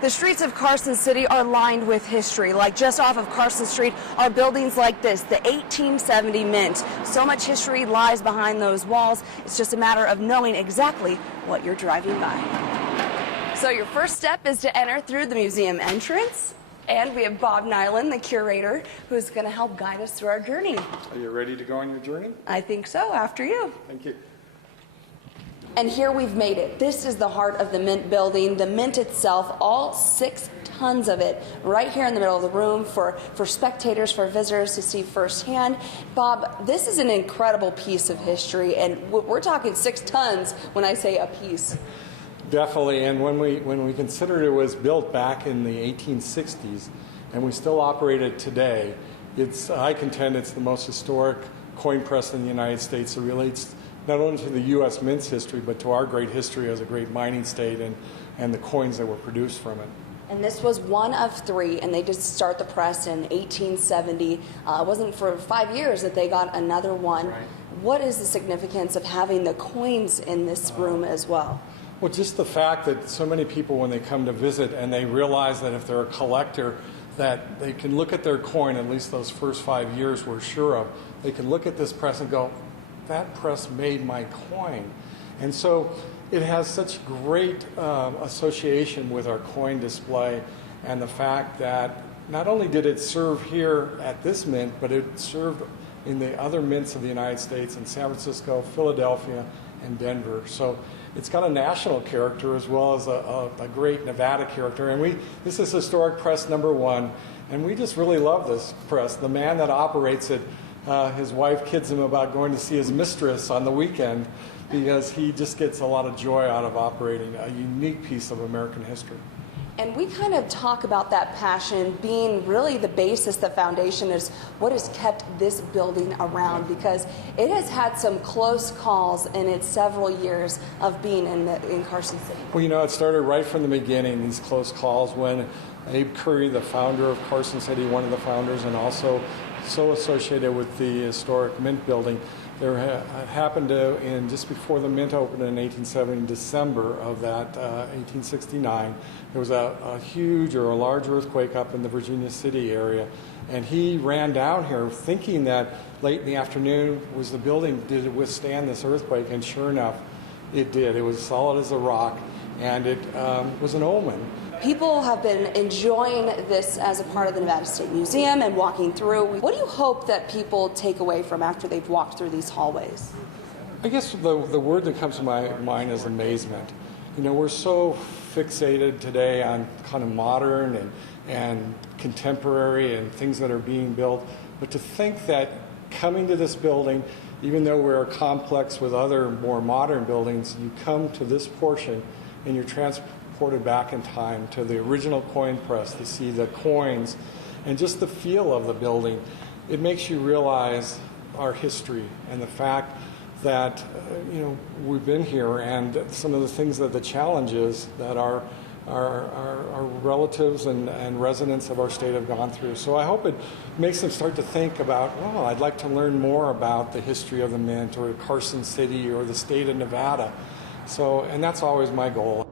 The streets of Carson City are lined with history. Like just off of Carson Street are buildings like this, the 1870 Mint. So much history lies behind those walls. It's just a matter of knowing exactly what you're driving by. So your first step is to enter through the museum entrance. And we have Bob Nyland, the curator, who's going to help guide us through our journey. Are you ready to go on your journey? I think so, after you. Thank you. And here we've made it. This is the heart of the Mint building. The Mint itself, all 6 tons of it, right here in the middle of the room for spectators, for visitors to see firsthand. Bob, this is an incredible piece of history, and we're talking 6 tons when I say a piece. Definitely, and when we consider it was built back in the 1860s, and we still operate it today, I contend it's the most historic coin press in the United States. It relates not only to the U.S. Mint's history, but to our great history as a great mining state and the coins that were produced from it. And this was one of 3, and they did start the press in 1870. It wasn't for 5 years that they got another one. Right. What is the significance of having the coins in this room as well? Well, just the fact that so many people, when they come to visit and they realize that if they're a collector, that they can look at their coin, at least those first 5 years we're sure of, they can look at this press and go, that press made my coin. And so it has such great association with our coin display and the fact that not only did it serve here at this mint, but it served in the other mints of the United States in San Francisco, Philadelphia, and Denver. So it's got a national character as well as a great Nevada character. And this is historic press number 1, and we just really love this press. The man that operates it, his wife kids him about going to see his mistress on the weekend because he just gets a lot of joy out of operating a unique piece of American history. And we kind of talk about that passion being really the basis, the foundation is what has kept this building around, because it has had some close calls in its several years of being in Carson City. Well, you know, it started right from the beginning, these close calls, when Abe Curry, the founder of Carson City, one of the founders, and also so associated with the historic Mint building, there happened to, just before the Mint opened in 1870, December of that 1869, there was a huge or a large earthquake up in the Virginia City area. And he ran down here thinking that late in the afternoon was the building, did it withstand this earthquake? And sure enough, it did. It was solid as a rock, and it was an omen. People have been enjoying this as a part of the Nevada State Museum and walking through. What do you hope that people take away from after they've walked through these hallways? I guess the word that comes to my mind is amazement. You know, we're so fixated today on kind of modern and contemporary and things that are being built, but to think that coming to this building, even though we're a complex with other more modern buildings, you come to this portion and you're transported back in time to the original coin press to see the coins and just the feel of the building. It makes you realize our history and the fact that you know, we've been here, and some of the things that the challenges that our relatives and residents of our state have gone through. So I hope it makes them start to think about, well, I'd like to learn more about the history of the Mint or Carson City or the state of Nevada. So, and that's always my goal.